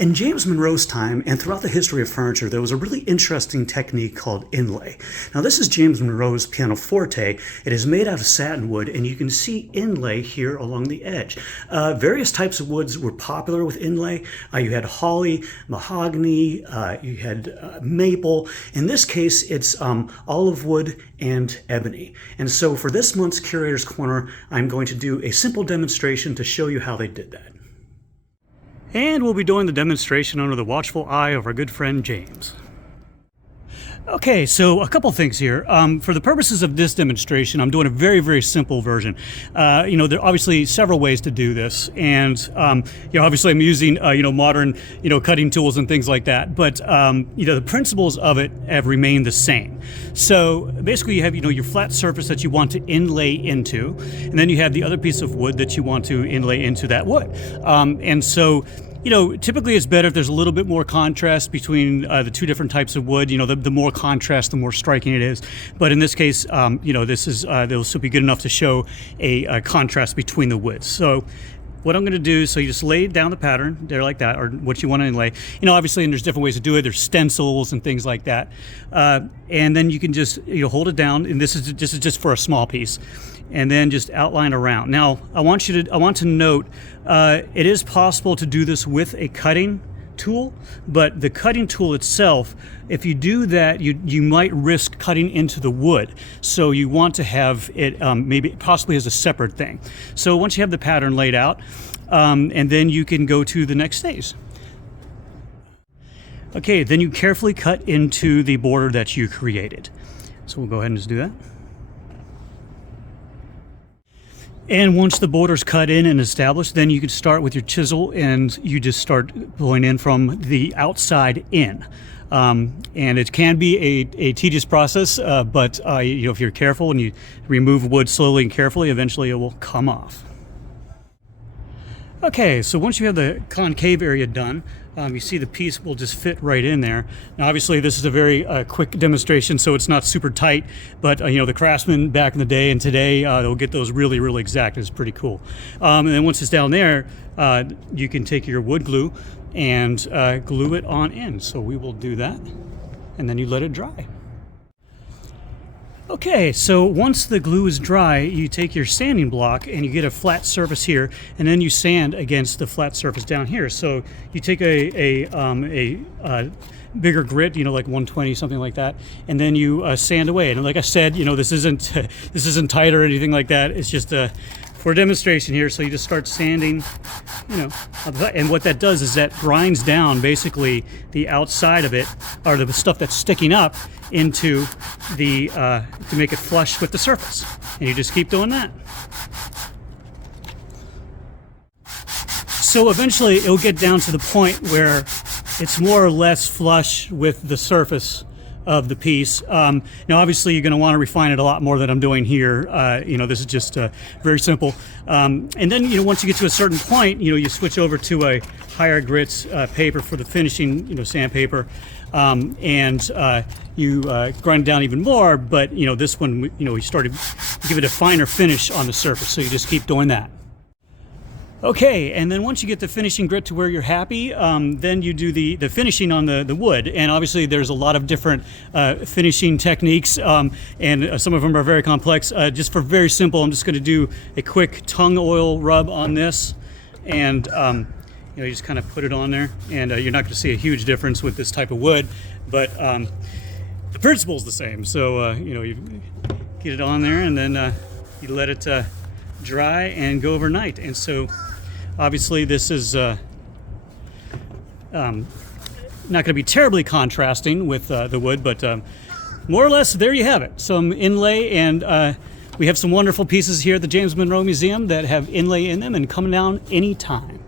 In James Monroe's time and throughout the history of furniture, there was a really interesting technique called inlay. Now this is James Monroe's pianoforte. It is made out of satin wood, and you can see inlay here along the edge. Various types of woods were popular with inlay. You had holly, mahogany, you had maple. In this case, it's olive wood and ebony. And so for this month's Curator's Corner, I'm going to do a simple demonstration to show you how they did that. And we'll be doing the demonstration under the watchful eye of our good friend James. Okay, so a couple things here. For the purposes of this demonstration, I'm doing a very, very simple version. There are obviously several ways to do this, and obviously I'm using modern cutting tools and things like that. But the principles of it have remained the same. So basically, you have your flat surface that you want to inlay into, and then you have the other piece of wood that you want to inlay into that wood. Typically it's better if there's a little bit more contrast between the two different types of wood. The more contrast, the more striking it is. But in this case, they'll still be good enough to show a contrast between the woods. So what I'm going to do, so you just lay down the pattern there like that, or what you want to inlay. Obviously, and there's different ways to do it. There's stencils and things like that. And then you can just hold it down, and this is just for a small piece. And then just outline around. Now, I want to note, it is possible to do this with a cutting tool, but the cutting tool itself, if you do that, you might risk cutting into the wood. So you want to have it maybe possibly as a separate thing. So once you have the pattern laid out, and then you can go to the next stage. Okay, then you carefully cut into the border that you created. So we'll go ahead and just do that. And once the border's cut in and established, then you can start with your chisel and you just start pulling in from the outside in. And it can be a tedious process, but if you're careful and you remove wood slowly and carefully, eventually it will come off. Okay, so once you have the concave area done, you see the piece will just fit right in there. Now obviously this is a very quick demonstration, so it's not super tight, but the craftsmen back in the day and today, they'll get those really, really exact. It's pretty cool. And then once it's down there, you can take your wood glue and glue it on in. So we will do that, and then you let it dry. Okay, so once the glue is dry, you take your sanding block and you get a flat surface here, and then you sand against the flat surface down here. So you take a bigger grit, like 120, something like that, and then you sand away. And like I said, this isn't tight or anything like that. It's just for a demonstration here. So you just start sanding, and what that does is that grinds down basically the outside of it, or the stuff that's sticking up, into the to make it flush with the surface. And you just keep doing that. So eventually it'll get down to the point where it's more or less flush with the surface of the piece. Now obviously you're going to want to refine it a lot more than I'm doing here. This is just very simple. And then once you get to a certain point, you switch over to a higher grit paper for the finishing, sandpaper, and you grind it down even more. But this one, we started to give it a finer finish on the surface. So you just keep doing that. Okay, and then once you get the finishing grit to where you're happy, then you do the finishing on the wood. And obviously there's a lot of different finishing techniques, and some of them are very complex. Just for very simple, I'm just going to do a quick tongue oil rub on this, and you just kind of put it on there, and you're not going to see a huge difference with this type of wood, but the principle is the same. So you get it on there, and then you let it dry and go overnight. And so obviously this is not going to be terribly contrasting with the wood, but more or less there you have it, some inlay. And we have some wonderful pieces here at the James Monroe Museum that have inlay in them, and come down anytime.